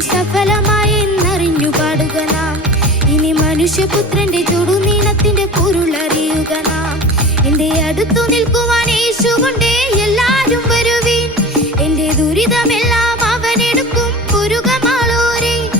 സഫലമായി എന്നറിഞ്ഞു പാടുക നാം. ഇനി മനുഷ്യപുത്രന്റെ ചുടുനീളത്തിന്റെ പൊരുളറിയുക നാം. എന്റെ അടുത്തു നിൽക്കുവാൻ യേശുവുണ്ടേ, എല്ലാരും വരുവീൻ. എന്റെ ദുരിതമെല്ലാം